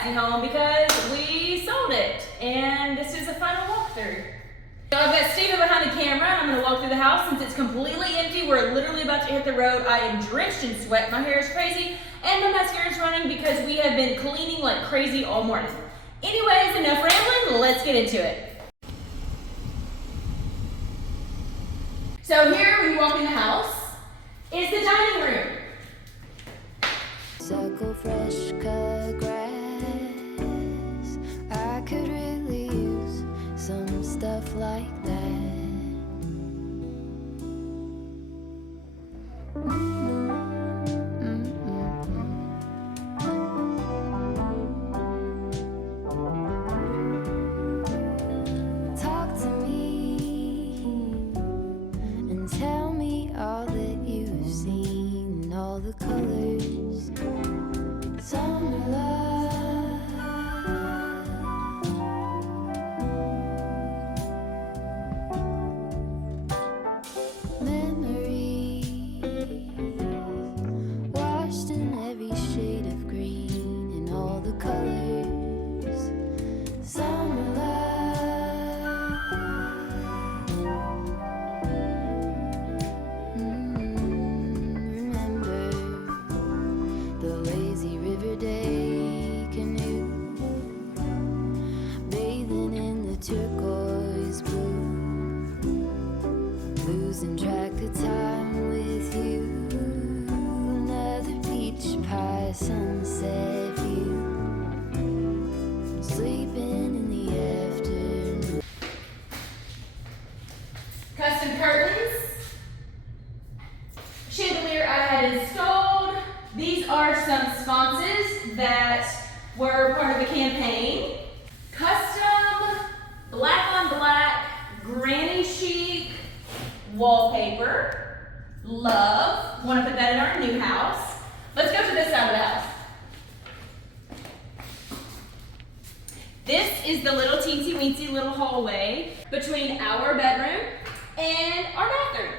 fancy home because we sold it, and this is a final walkthrough. So I've got Steven behind the camera, and I'm gonna walk through the house since it's completely empty. We're literally about to hit the road. I am drenched in sweat, my hair is crazy, and my mascara is running because we have been cleaning like crazy all morning. Anyways, enough rambling, let's get into it. So here, when you walk in the house, is the dining room. Circle fresh cut grass. I could really use some stuff like that. Talk to me and tell me all that you've seen, all the colors. Summer love, memories washed in every shade of green and all the colors. Summer love, remember the lazy river day canoe, bathing in the turquoise blue, losing track of time with you. Another peach pie sunset view, sleeping in the afternoon. Custom curtains. Chandelier I had installed. These are some sconces that were part of a campaign. Custom black on black granny chic wallpaper. Love. Want to put that in our new house. Let's go to this side of the house. This is the little teensy weensy little hallway between our bedroom and our bathroom.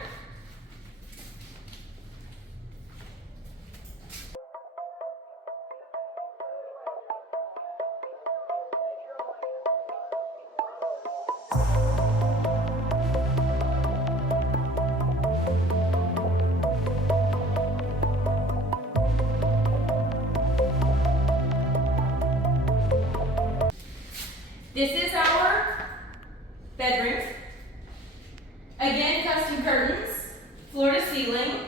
This is our bedroom. Again, custom curtains, floor to ceiling.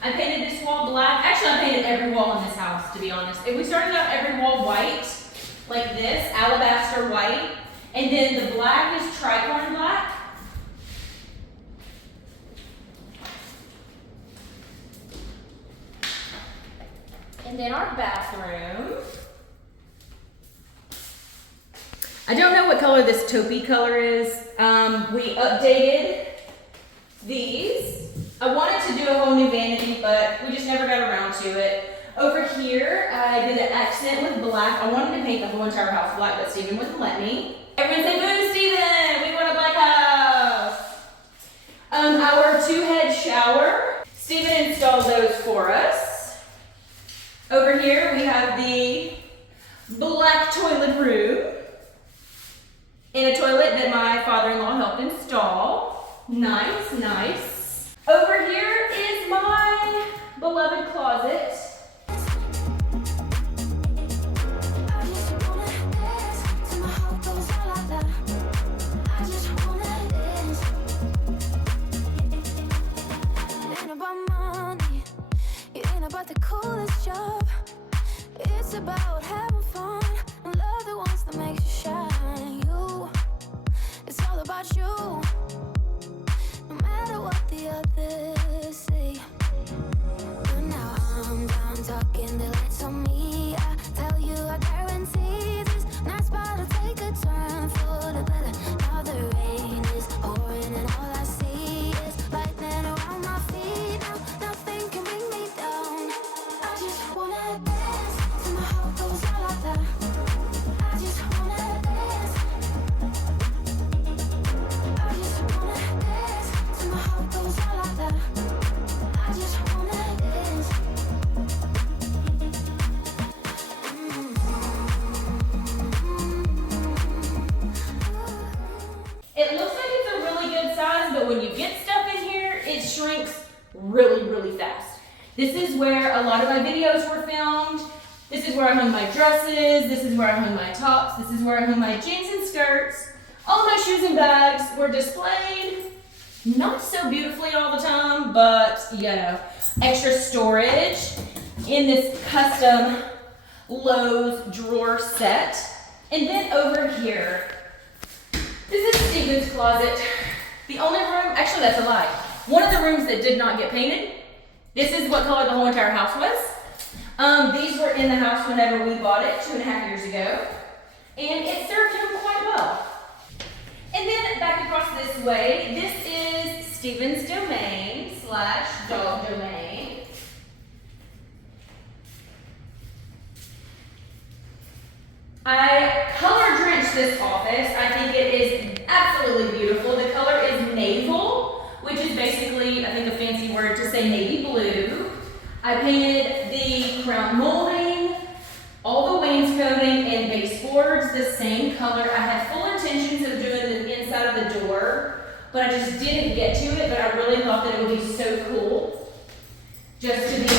I painted this wall black. Actually, I painted every wall in this house, to be honest. And we started out every wall white, like this, alabaster white. And then the black is tricorn black. And then our bathroom. I don't know what color this taupey color is. We updated these. I wanted to do a whole new vanity, but we just never got around to it. Over here, I did an accent with black. I wanted to paint the whole entire house black, but Steven wouldn't let me. Everyone say, boo, Steven, we want a black house. Our two-head shower. Steven installed those for us. Over here, we have the black toilet room. In a toilet that my father-in-law helped install. Nice, nice. Over here is my beloved closet. It ain't about money, it ain't about the coolest job. It's about having fun and love the ones that makes you shine. It's all about you, no matter what the others say. But now I'm done talking, the lights on me. I tell you, I guarantee this night's about to take a turn for the better. Now the rain is pouring and all I see is lightning around my feet. Now nothing can bring me down. I just wanna dance till my heart goes It looks like it's a really good size, but when you get stuff in here, it shrinks really, really fast. This is where a lot of my videos were filmed. This is where I hung my dresses. This is where I hung my tops. This is where I hung my jeans and skirts. All of my shoes and bags were displayed. Not so beautifully all the time, but you know, extra storage in this custom Lowe's drawer set. And then over here, this is Steven's closet. The only room, actually that's a lie. One of the rooms that did not get painted. This is what color the whole entire house was. These were in the house whenever we bought it 2.5 years ago. And it served him quite well. And then back across this way, this is Steven's domain / dog domain. I color drenched this office. I think it is absolutely beautiful. The color is navel, which is basically, I think, a fancy word to say navy blue. I painted the crown molding, all the wainscoting and baseboards the same color. I had full intentions of doing the inside of the door, but I just didn't get to it, but I really thought that it would be so cool just to be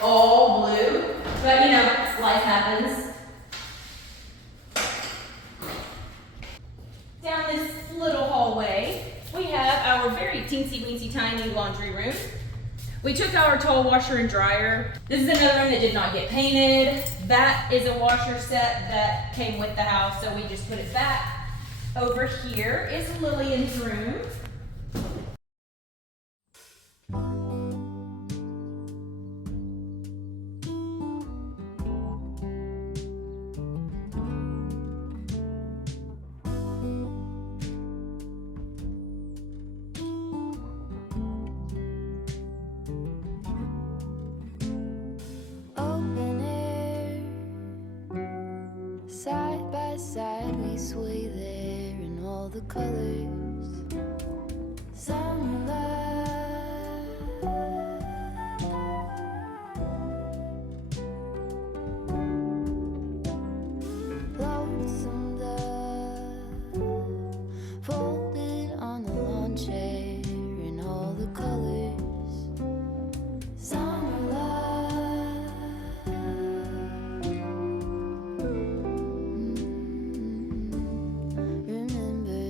all blue. But you know, life happens. Down this little hallway, we have our very teensy weensy tiny laundry room. We took our tall washer and dryer. This is another room that did not get painted. That is a washer set that came with the house, so we just put it back. Over here is Lillian's room. Open air, side by side we sway there in all the colors. Summer love, lonesome dove, folded on the lawn chair in all the colors. Summer love. Remember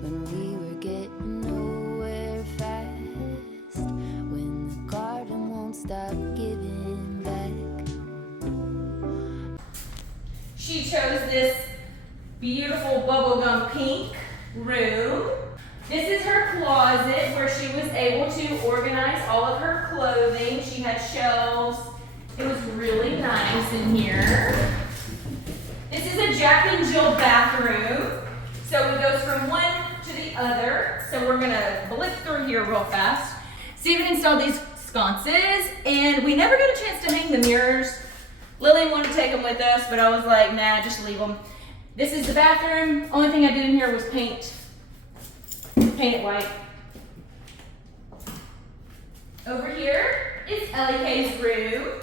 when we were getting nowhere fast, when the garden won't stop giving back. She chose this beautiful bubblegum pink room. This is her closet where she was able to organize all of her clothing. She had shelves. It was really nice in here. This is a Jack and Jill bathroom. So it goes from one to the other. So we're gonna blitz through here real fast. Steven installed these sconces and we never got a chance to hang the mirrors. Lillian wanted to take them with us, but I was like, nah, just leave them. This is the bathroom. Only thing I did in here was paint it white. Over here is Ellie K's room.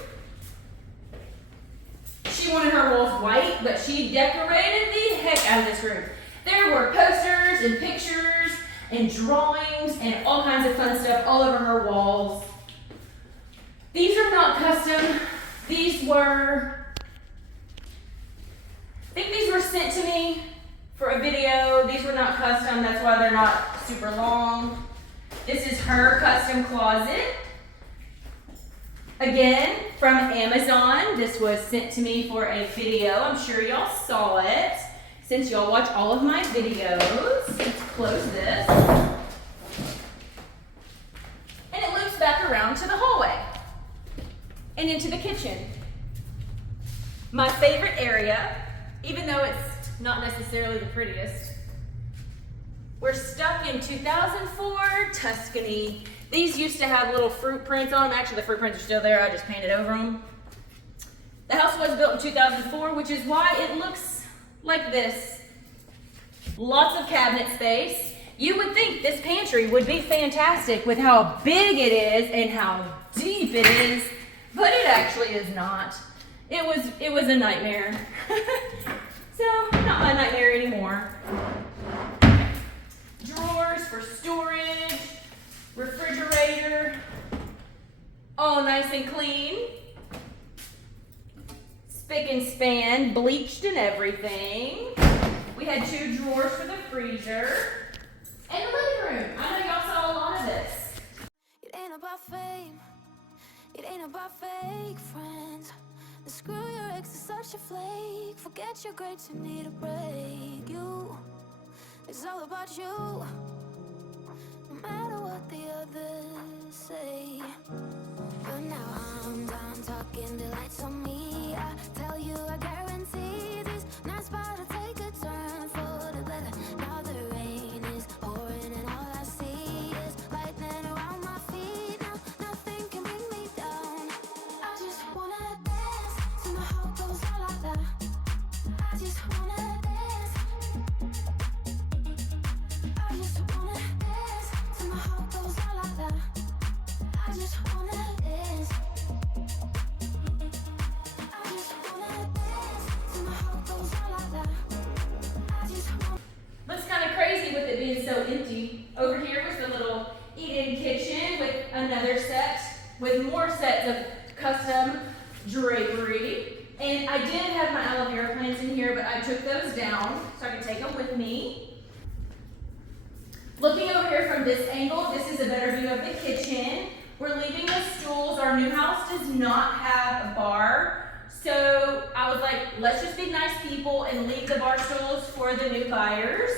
She wanted her walls white, but she decorated the heck out of this room. There were posters and pictures and drawings and all kinds of fun stuff all over her walls. These are not custom. These were, I think these were sent to me for a video. These were not custom, that's why they're not super long. This is her custom closet. Again, from Amazon. This was sent to me for a video. I'm sure y'all saw it since y'all watch all of my videos. Let's close this. And it loops back around to the hallway and into the kitchen. My favorite area, even though it's not necessarily the prettiest. We're stuck in 2004 Tuscany. These used to have little fruit prints on them. Actually, the fruit prints are still there. I just painted over them. The house was built in 2004, which is why it looks like this. Lots of cabinet space. You would think this pantry would be fantastic with how big it is and how deep it is, but it actually is not. It was a nightmare. So, not my nightmare anymore. drawers for storage, refrigerator, all nice and clean. Spick and span, bleached and everything. We had 2 drawers for the freezer. And the living room. I know y'all saw a lot of this. It ain't about fame, it ain't about fake friends. And screw your ex is such a flake. Forget your grades, you need a break. You, it's all about you. No matter what the others say. But now I'm done talking, the lights on me. I tell you, I guarantee this night's about to take a turn for the better. Now the rain is pouring and all I see is lightning around my feet. Now nothing can bring me down. I just wanna dance till my heart goes la la la. I just wanna dance. I just wanna dance till my heart goes la la la. I just wanna dance. I just wanna dance till my heart goes la la la. I just wanna. Looks kind of crazy with it being so empty. Over here was the little eat-in kitchen with another set, with more sets of custom drapery. And I did have my aloe vera plants in here, but I took those down so I could take them with me. Looking over here from this angle, this is a better view of the kitchen. We're leaving the stools. Our new house does not have a bar. So I was like, let's just be nice people and leave the bar stools for the new buyers.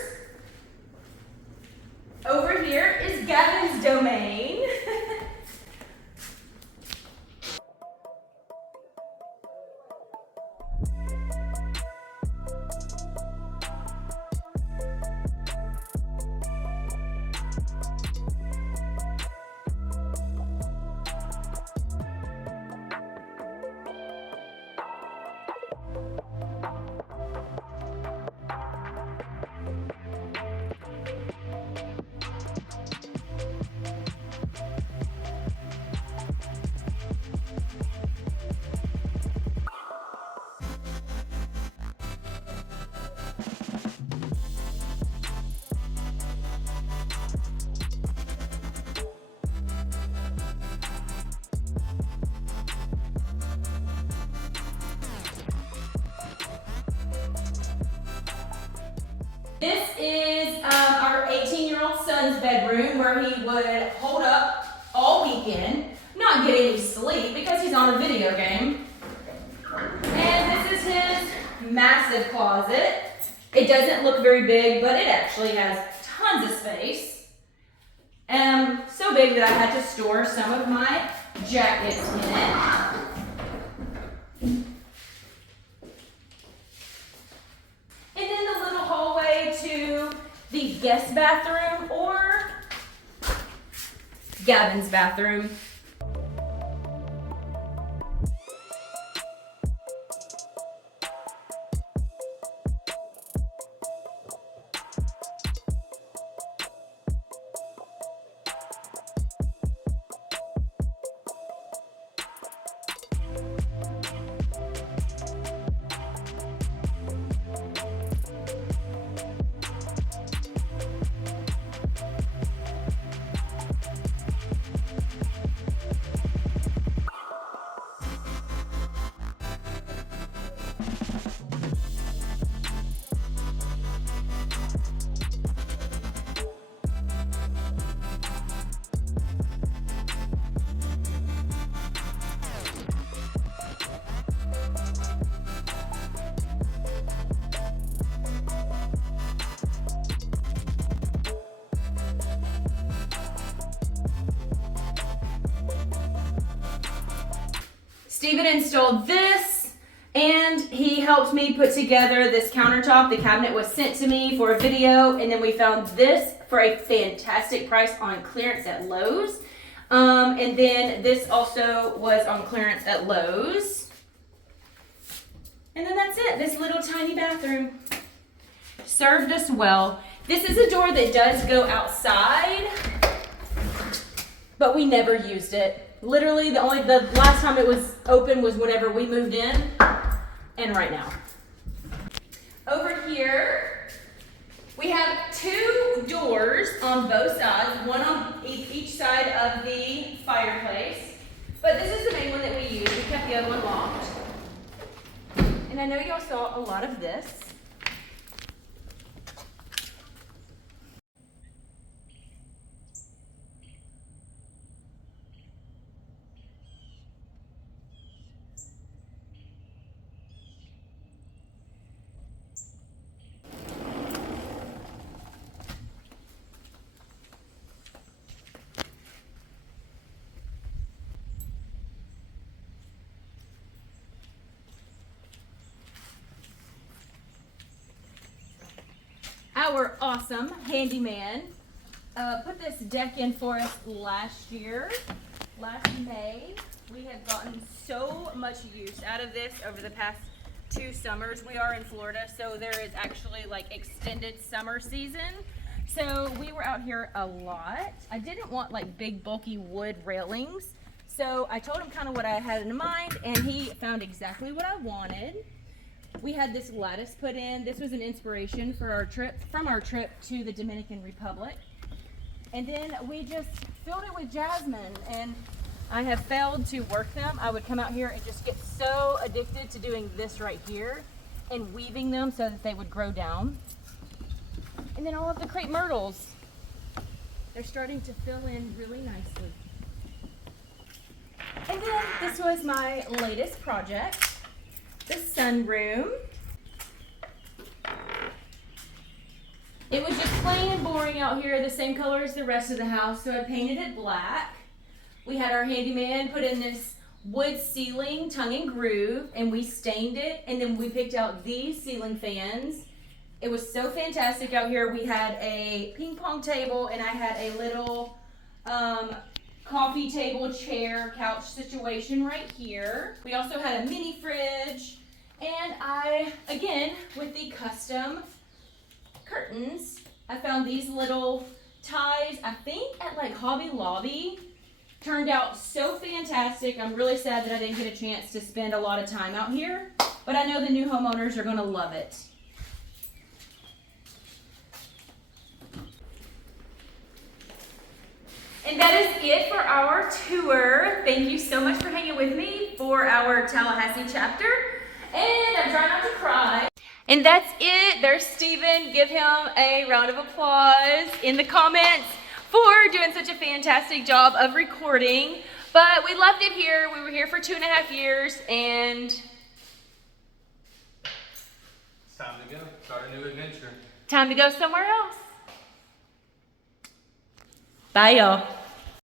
Over here is Gavin's domain. This is our 18-year-old son's bedroom where he would hold up all weekend, not get any sleep because he's on a video game. And this is his massive closet. It doesn't look very big, but it actually has tons of space. So big that I had to store some of my jackets in it. And then the little hallway to the guest bathroom or Gavin's bathroom. Steven installed this, and he helped me put together this countertop. The cabinet was sent to me for a video, and then we found this for a fantastic price on clearance at Lowe's. And then this also was on clearance at Lowe's. And then that's it, this little tiny bathroom. Served us well. This is a door that does go outside, but we never used it. Literally, the last time it was open was whenever we moved in, and right now. Over here, We have 2 doors on both sides, one on each side of the fireplace. But this is the main one that we use. We kept the other one locked. And I know y'all saw a lot of this. Our awesome handyman put this deck in for us last May. We have gotten so much use out of this over the past 2 summers. We are in Florida, so there is actually like extended summer season. So we were out here a lot. I didn't want like big bulky wood railings. So I told him kind of what I had in mind, and he found exactly what I wanted. We had this lattice put in. This was an inspiration for our trip, from our trip to the Dominican Republic. And then we just filled it with jasmine, and I have failed to work them. I would come out here and just get so addicted to doing this right here and weaving them so that they would grow down. And then all of the crepe myrtles, they're starting to fill in really nicely. And then this was my latest project. The sunroom. It was just plain and boring out here, the same color as the rest of the house, so I painted it black. We had our handyman put in this wood ceiling, tongue and groove, and we stained it, and then we picked out these ceiling fans. It was so fantastic out here. We had a ping pong table, and I had a little coffee table, chair, couch situation right here. We also had a mini fridge. And I, again, with the custom curtains, I found these little ties, I think at like Hobby Lobby. Turned out so fantastic. I'm really sad that I didn't get a chance to spend a lot of time out here, but I know the new homeowners are gonna love it. And that is it for our tour. Thank you so much for hanging with me for our Tallahassee chapter. And I'm trying not to cry. And that's it. There's Steven. Give him a round of applause in the comments for doing such a fantastic job of recording. But we loved it here. We were here for 2.5 years, and it's time to go. Start a new adventure. Time to go somewhere else. Bye, y'all.